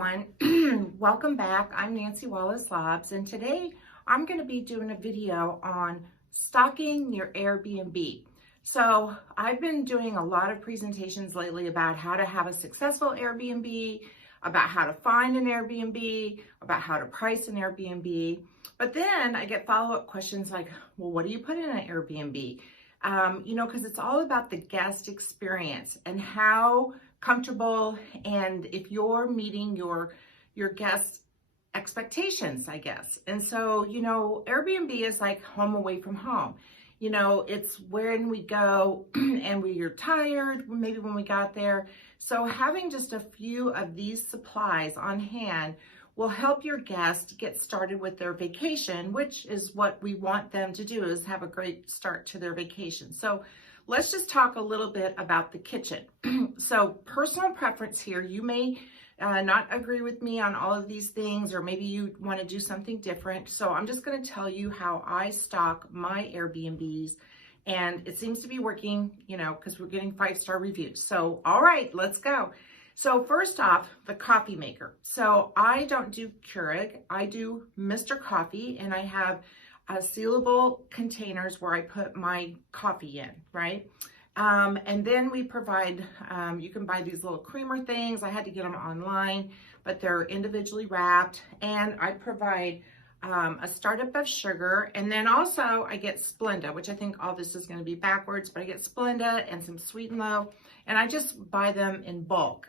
everyone. Welcome back. I'm Nancy Wallace-Lobbs, and today I'm going to be doing a video on stocking your Airbnb. So I've been doing a lot of presentations lately about how to have a successful Airbnb, about how to find an Airbnb, about how to price an Airbnb. But then I get follow-up questions like, well, what do you put in an Airbnb? Because it's all about the guest experience and how comfortable and if you're meeting your guests' expectations, I guess. And so, Airbnb is like home away from home. It's when we go and we're tired, maybe when we got there. So having just a few of these supplies on hand will help your guests get started with their vacation, which is what we want them to do, is have a great start to their vacation. So let's just talk a little bit about the kitchen. So personal preference here, you may not agree with me on all of these things, or maybe you want to do something different. So I'm just going to tell you how I stock my Airbnbs, and it seems to be working, because we're getting 5-star reviews. So, all right, let's go. So first off, the coffee maker. So I don't do Keurig, I do Mr. Coffee, and I have sealable containers where I put my coffee in, right? And then we provide, you can buy these little creamer things. I had to get them online, but they're individually wrapped. And I provide a startup of sugar. And then also I get Splenda, which I think all this is going to be backwards, but I get Splenda and some Sweet and Low. And I just buy them in bulk,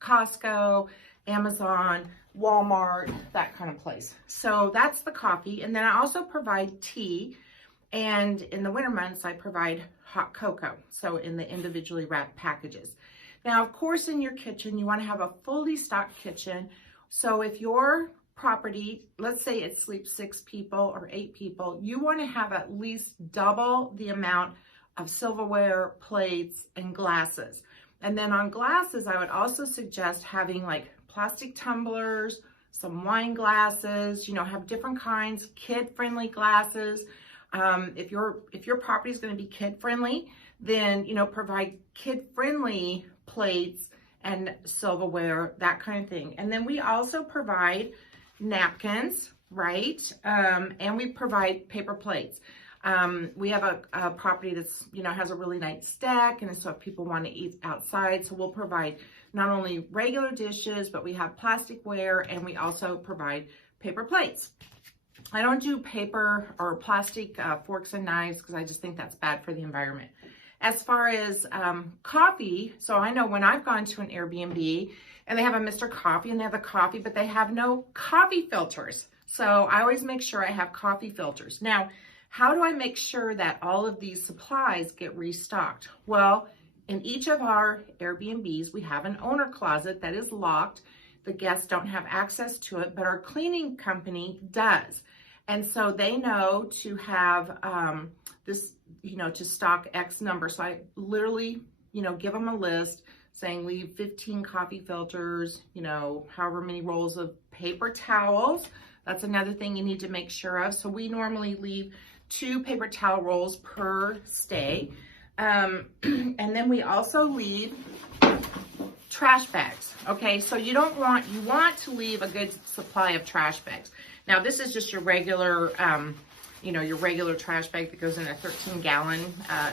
Costco, Amazon, Walmart, that kind of place. So that's the coffee. And then I also provide tea. And in the winter months, I provide hot cocoa. So in the individually wrapped packages. Now, of course, in your kitchen, you want to have a fully stocked kitchen. So if your property, let's say it sleeps 6 people or 8 people, you want to have at least double the amount of silverware, plates, and glasses. And then on glasses, I would also suggest having like plastic tumblers, some wine glasses, have different kinds, kid-friendly glasses. If your property is going to be kid-friendly, then, provide kid-friendly plates and silverware, that kind of thing. And then we also provide napkins, right? And we provide paper plates. We have a property that's, has a really nice deck, and so if people want to eat outside, so we'll provide not only regular dishes, but we have plasticware, and we also provide paper plates. I don't do paper or plastic forks and knives because I just think that's bad for the environment. As far as coffee, so I know when I've gone to an Airbnb and they have a Mr. Coffee and they have the coffee, but they have no coffee filters. So I always make sure I have coffee filters. Now, how do I make sure that all of these supplies get restocked? Well, in each of our Airbnbs, we have an owner closet that is locked. The guests don't have access to it, but our cleaning company does. And so they know to have this, to stock X number. So I literally, give them a list saying leave 15 coffee filters, however many rolls of paper towels. That's another thing you need to make sure of. So we normally leave 2 paper towel rolls per stay. And then we also leave trash bags. Okay, so you want to leave a good supply of trash bags. Now this is just your regular, your regular trash bag that goes in a 13-gallon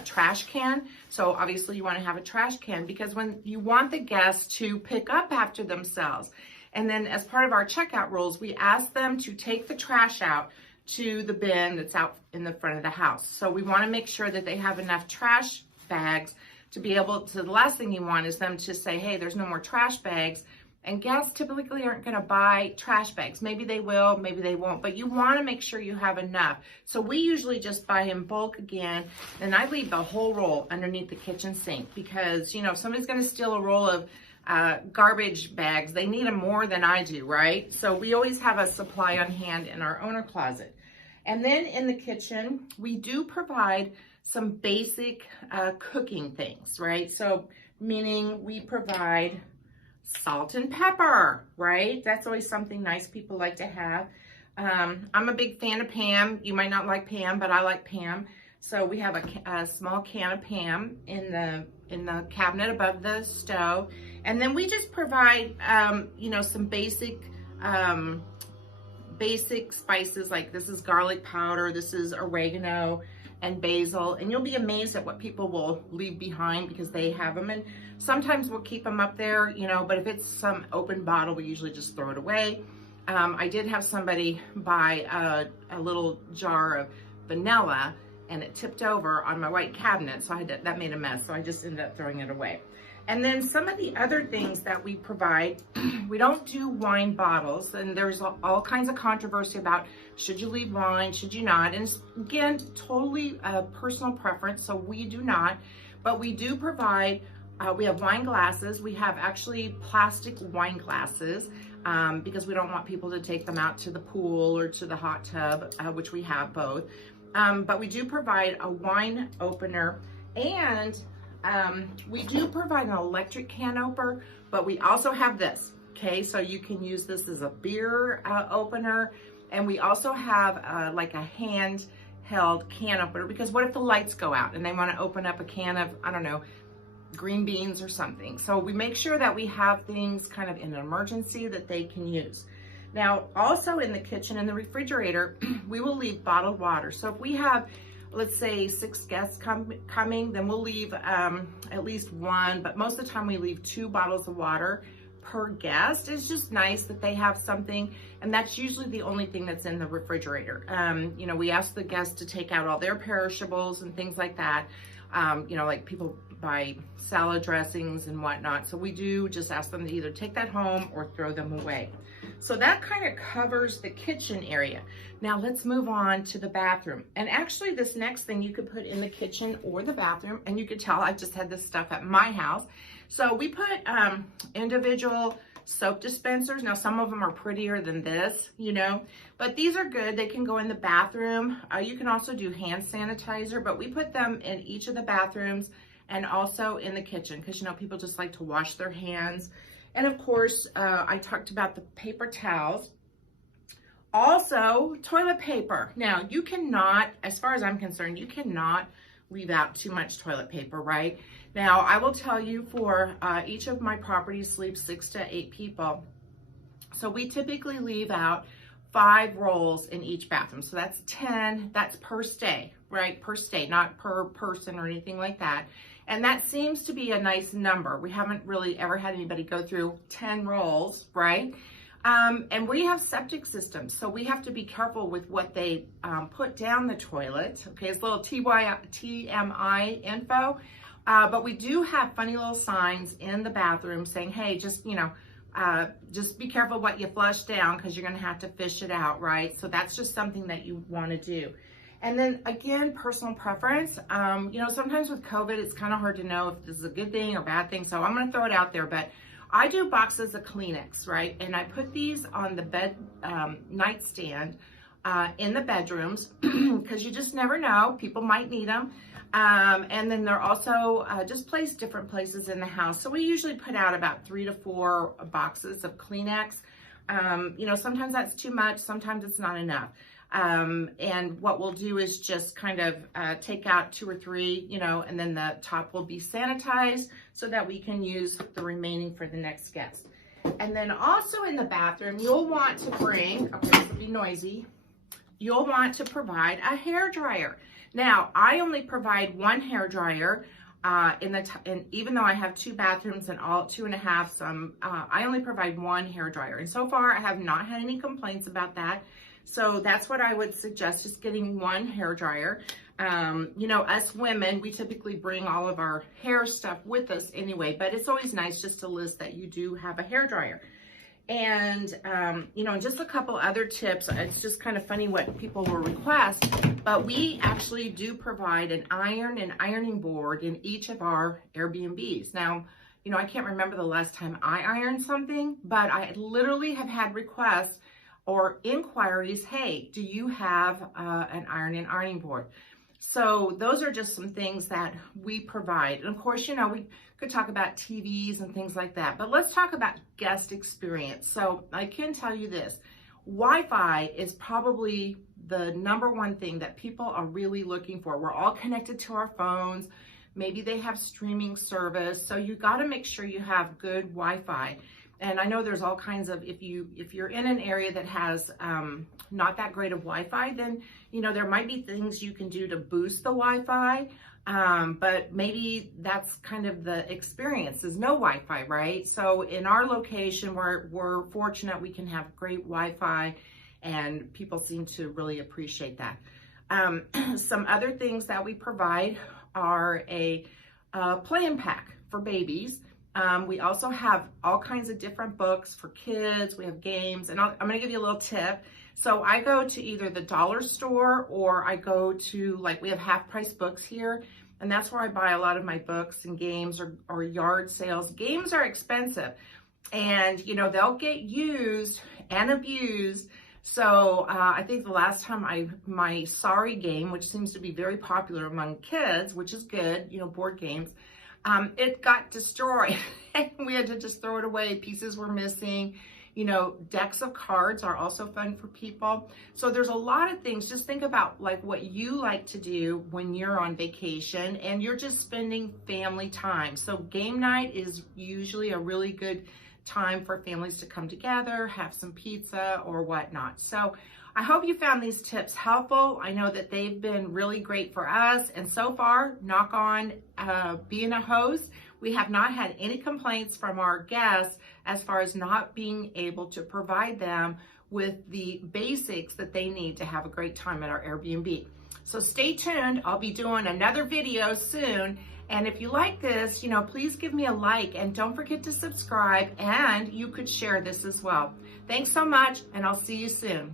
trash can. So obviously you want to have a trash can because when you want the guests to pick up after themselves. And then as part of our checkout rules, we ask them to take the trash out to the bin that's out in the front of the house. So we want to make sure that they have enough trash bags to be able to, the last thing you want is them to say, hey, there's no more trash bags. And guests typically aren't going to buy trash bags. Maybe they will, maybe they won't, but you want to make sure you have enough. So we usually just buy in bulk again, and I leave the whole roll underneath the kitchen sink because, if somebody's going to steal a roll of garbage bags, they need them more than I do, right? So we always have a supply on hand in our owner closet. And then in the kitchen, we do provide some basic cooking things, right? So meaning we provide salt and pepper, right? That's always something nice people like to have. I'm a big fan of Pam. You might not like Pam, but I like Pam. So we have a small can of Pam in the the cabinet above the stove. And then we just provide, you know, some basic spices, like this is garlic powder, this is oregano and basil, and you'll be amazed at what people will leave behind because they have them. And sometimes we'll keep them up there, you know, but if it's some open bottle, we usually just throw it away. I did have somebody buy a little jar of vanilla and it tipped over on my white cabinet, so that made a mess, so I just ended up throwing it away. And then some of the other things that we provide, we don't do wine bottles, and there's all kinds of controversy about should you leave wine, should you not, and it's, again, totally a personal preference, so we do not, but we do provide, we have wine glasses, we have actually plastic wine glasses, because we don't want people to take them out to the pool or to the hot tub, which we have both. But we do provide a wine opener, and we do provide an electric can opener, but we also have this, okay? So you can use this as a beer opener, and we also have like a handheld can opener, because what if the lights go out and they wanna open up a can of, I don't know, green beans or something. So we make sure that we have things kind of in an emergency that they can use. Now, also in the kitchen and the refrigerator, we will leave bottled water. So if we have, let's say 6 guests coming, then we'll leave at least 1, but most of the time we leave 2 bottles of water per guest. It's just nice that they have something, and that's usually the only thing that's in the refrigerator. You know, we ask the guests to take out all their perishables and things like that. You know, like people buy salad dressings and whatnot. So we do just ask them to either take that home or throw them away. So that kind of covers the kitchen area. Now let's move on to the bathroom. And actually this next thing you could put in the kitchen or the bathroom, and you could tell I just had this stuff at my house. So we put individual soap dispensers. Now some of them are prettier than this, you know, but these are good. They can go in the bathroom. You can also do hand sanitizer, but we put them in each of the bathrooms and also in the kitchen, because you know people just like to wash their hands. And of course, I talked about the paper towels. Also, toilet paper. Now, you cannot, as far as I'm concerned, you cannot leave out too much toilet paper, right? Now, I will tell you, for each of my properties sleeps 6 to 8 people. So we typically leave out 5 rolls in each bathroom. So that's 10, that's per stay, right? Per stay, not per person or anything like that. And that seems to be a nice number. We haven't really ever had anybody go through 10 rolls, right? And we have septic systems, so we have to be careful with what they put down the toilet. Okay, it's a little TMI info, but we do have funny little signs in the bathroom saying, hey, just, you know, just be careful what you flush down, because you're gonna have to fish it out, right? So that's just something that you wanna do. And then again, personal preference. You know, sometimes with COVID, it's kind of hard to know if this is a good thing or bad thing. So I'm going to throw it out there, but I do boxes of Kleenex, right? And I put these on the bed nightstand in the bedrooms, because you just never know. People might need them. And then they're also just placed different places in the house. So we usually put out about 3 to 4 boxes of Kleenex. You know, sometimes that's too much, sometimes it's not enough. And what we'll do is just kind of take out 2 or 3, you know, and then the top will be sanitized so that we can use the remaining for the next guest. And then also in the bathroom, you'll want to bring, okay, this will be noisy, you'll want to provide a hair dryer. Now, I only provide 1 hair dryer. And even though I have 2 bathrooms and all 2.5, I only provide 1 hair dryer. And so far, I have not had any complaints about that. So that's what I would suggest, just getting 1 hair dryer. You know, us women, we typically bring all of our hair stuff with us anyway, but it's always nice just to list that you do have a hair dryer. And, you know, just a couple other tips. It's just kind of funny what people will request, but we actually do provide an iron and ironing board in each of our Airbnbs. Now, you know, I can't remember the last time I ironed something, but I literally have had requests or inquiries, hey, do you have an iron and ironing board? So those are just some things that we provide. And of course, you know, we could talk about TVs and things like that, but let's talk about guest experience. So I can tell you this, Wi-Fi is probably the #1 thing that people are really looking for. We're all connected to our phones. Maybe they have streaming service. So you got to make sure you have good Wi-Fi. And I know there's all kinds of, if you're in an area that has not that great of Wi-Fi, then, you know, there might be things you can do to boost the Wi-Fi. But maybe that's kind of the experience is no Wi-Fi, right? So in our location, we're fortunate we can have great Wi-Fi, and people seem to really appreciate that. Some other things that we provide are a play-in pack for babies. We also have all kinds of different books for kids. We have games, and I'm gonna give you a little tip. So I go to either the dollar store or I go to, like, we have half price books here, and that's where I buy a lot of my books and games, or yard sales. Games are expensive, and you know, they'll get used and abused. So I think the last time my Sorry game, which seems to be very popular among kids, which is good, you know, board games, it got destroyed. We had to just throw it away. Pieces were missing. You know, decks of cards are also fun for people. So there's a lot of things. Just think about like what you like to do when you're on vacation and you're just spending family time. So game night is usually a really good time for families to come together, have some pizza or whatnot. So I hope you found these tips helpful. I know that they've been really great for us. And so far, knock on being a host, we have not had any complaints from our guests as far as not being able to provide them with the basics that they need to have a great time at our Airbnb. So stay tuned. I'll be doing another video soon. And if you like this, you know, please give me a like, and don't forget to subscribe, and you could share this as well. Thanks so much, and I'll see you soon.